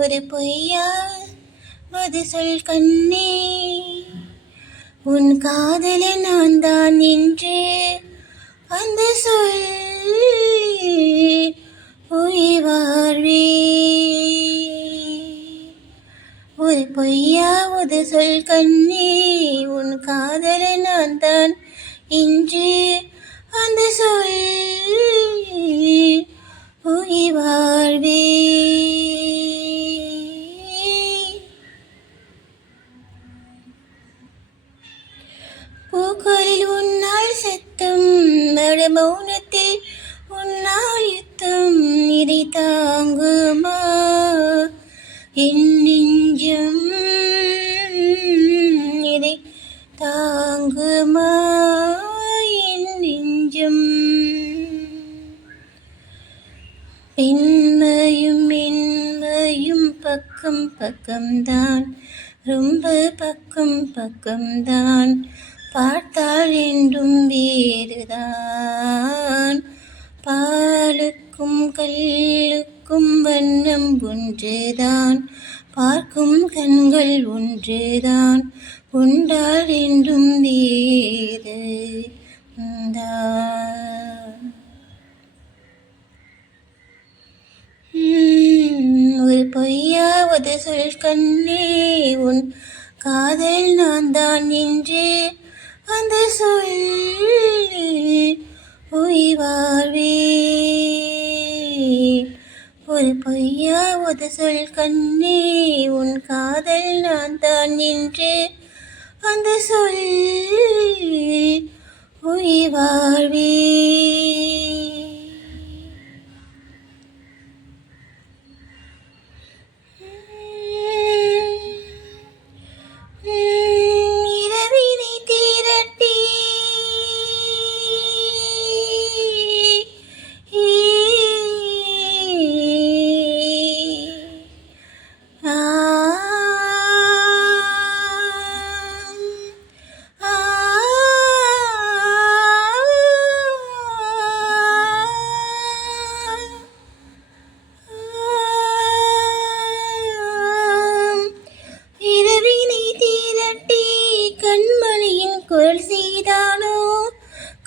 ஒரு பொய்யா அது சொல் கண்ணே, உன் காதலை நான் தான் என்று அந்த சொல் உயிர் வாழ்வே. ஒரு பொய்யா ஒரு சொல் கண்ணே, உன் காதலை நான் தான் என்று அந்த சொல் உயிர் வாழ்வே. பூக்களில் உன்னால் சத்தம், மட மௌனத்தில் உன்னால் யுத்தம், இதை தாங்குமா என் நெஞ்சம், இதை தாங்குமா என் நெஞ்சம். பெண்மையும் மென்மையும் பக்கம் பக்கம்தான், ரொம்ப பக்கம் பக்கம்தான், பார்த்தால் என்றும் வேறுதான். பாலுக்கும் கல்லுக்கும் வண்ணம் ஒன்றுதான், பார்க்கும் கண்கள் ஒன்றுதான், உண்டால் என்றும் வேறு ஒரு பொய்யா ஒரு சொல் கண்ணே, உன் காதல் நான் தான் என்று அந்த சொல் உயிர் வாழ்வே. ஒரு பொய்யா ஒரு சொல் கண்ணே, உன் காதல் நான் தான் என்று அந்த சொல் உயிர் வாழ்வே. குரல் செய்தானோ,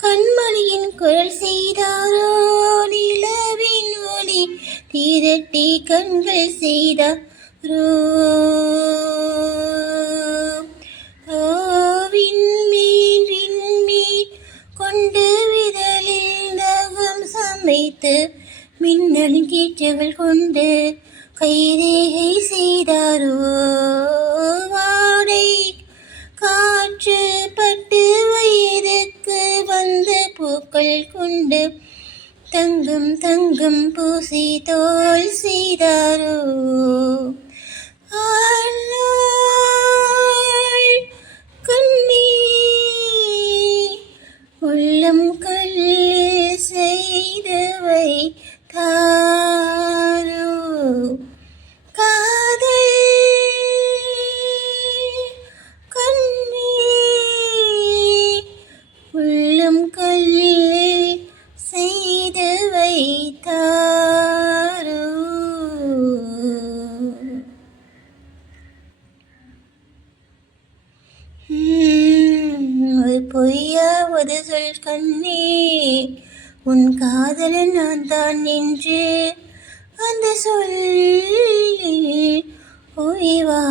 கண்மணியின் குரல் செய்தாரோ, நிலவின் ஒளி திரட்டி கண்கள் செய்தாரோ, விண்மீன் விண்மீன் கொண்டு விதலில் நகம் சமைத்து மின்னலின் கீற்றுகள் கொண்டு கைரேகை செய்தாரோ, வாடை காற்று பட்டு வயிறுக்கு வந்து பூக்கள் கொண்டு தங்கம் தங்கம் பூசி தோல் செய்தாரோ, கண்ணீ உள்ளம் கல்லில் செய்து வைத்தாரோ, செய்து வைத்தாரோ. ஒரு பொய்யா ஒரு சொல் கண்ணே, உன் காதலை நான் தான் என்று அந்த சொல் ஓய்வா.